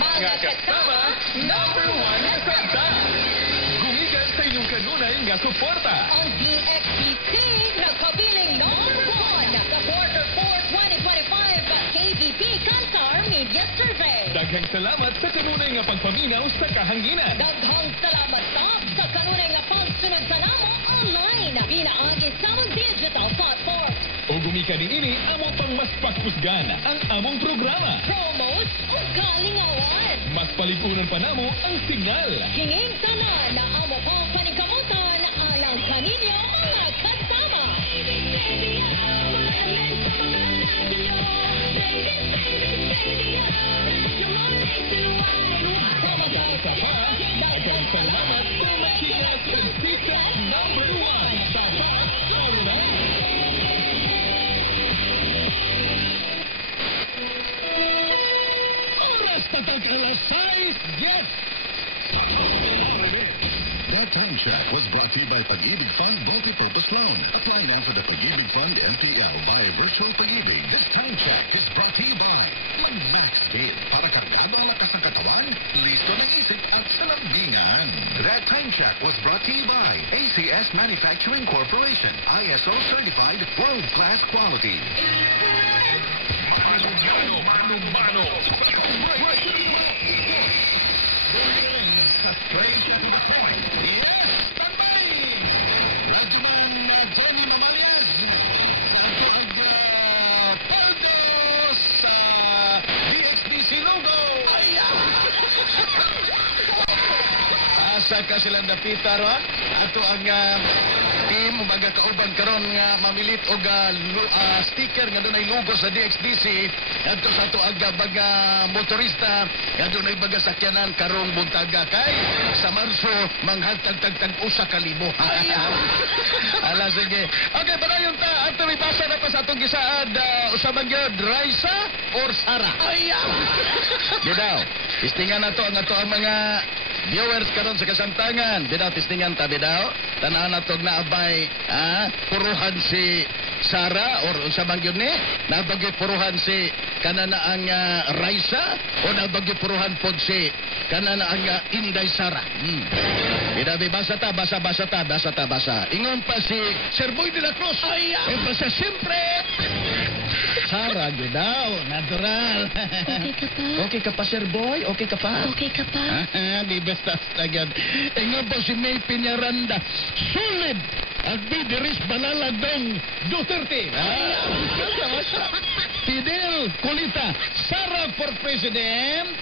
Mga kasama, number 1 na kanta. Gumikan sa inyong kanunay nga suporta. Ang DXPC nagkabiling number 1 sa Quarter 4 2025 KBP Kantar Media Survey. Daghang salamat sa kanunay nga pagpaminaw sa kahanginan. Daghang salamat sa kanunay nga pagsunod sa namo online. Pinaagi sa mga digital platform. O gumikan ini amo pang mas pakpusgan ang among programa. Promos o kalingawan. Mas palipunan pa namo ang signal. Kinging tanan na amo pang panikamutan alang kaninyo mga kasama. Pamagal sa pa, daghang salamat sa makinig sa station number 1. Tatak, Caroline. Oras tatag alas 6, yes! That Time Check was brought to you by Pag-ibig Fund Multi-Purpose Loan. Apply now for the Pag-ibig Fund MTL via Virtual Pag-ibig. This Time Check is brought to you by Mag-Max Gain. Para kargado ang lakas ng katawan, listo ng isip at salambingan. That Time Check was brought to you by ACS Manufacturing Corporation. ISO Certified World-Class Quality. Mano. Straight to the point. Yes, tambay! Radyoman Johnny Mamalias. Paldo sa DXDC logo. Asa ka sila napita ron? Ato ang team baga kauban karon nga mamilit og sticker nga dunay logo sa DXDC adto sa ato ang baga motorista nga dunay baga sakyanan karong buntaga kay sa Marso manghatag tag usa ka libo. Ala sige. Okay, padayon ta ato ibasa na pa sa atong gisaad usaban gyud Raisa or Sara. Gidaw. Istingan nato ang ato ang mga viewers karon sa kasamtangan. Bidaw testingan ta bidaw. Tanan natog na abay puruhan si Sara or unsa man gyud ni? Nabagi puruhan si kanana ang Raisa o nabagi puruhan pod si kanana ang Inday Sara. Bidaw basa ta, basa. Ingon pa si Sir Boy de la Cruz. E basta siyempre Sara bidaw, natural. Okay ka pa? Okay ka pa, Sir Boy? Okay ka pa? Okay ka pa? Di basta agad. Nga po si May Piñaranda. Sulit! At bidiris balaladong Duterte. Fidel Colita. Sara for President.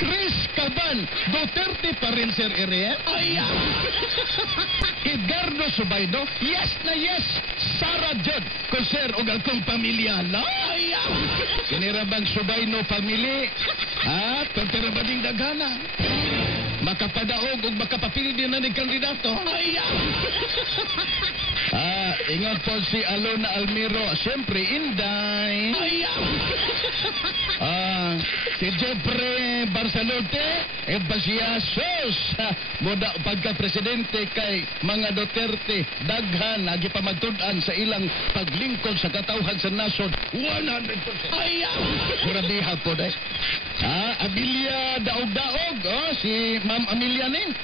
Chris Caban. Duterte pa rin, Sir Ere. Edgardo Subaydo. Yes na yes. Sara Judd. Kung sir, o kung pamilya la. Sinirabang Subayno family. Pagtirabading dagana. Makapadaog o makapapili din na ni kandidato. Ingat po si Alona Almiro. Siyempre, Inday. Si Jeffrey Barcelote. Sos. Muda pagka-presidente kay mga Duterte. Daghan, nagipamagtudan sa ilang paglingkod sa katauhan sa nasod. 100%. Murabiha po, day. Amelia Daog-Daog. Si Ma'am Amelia nin.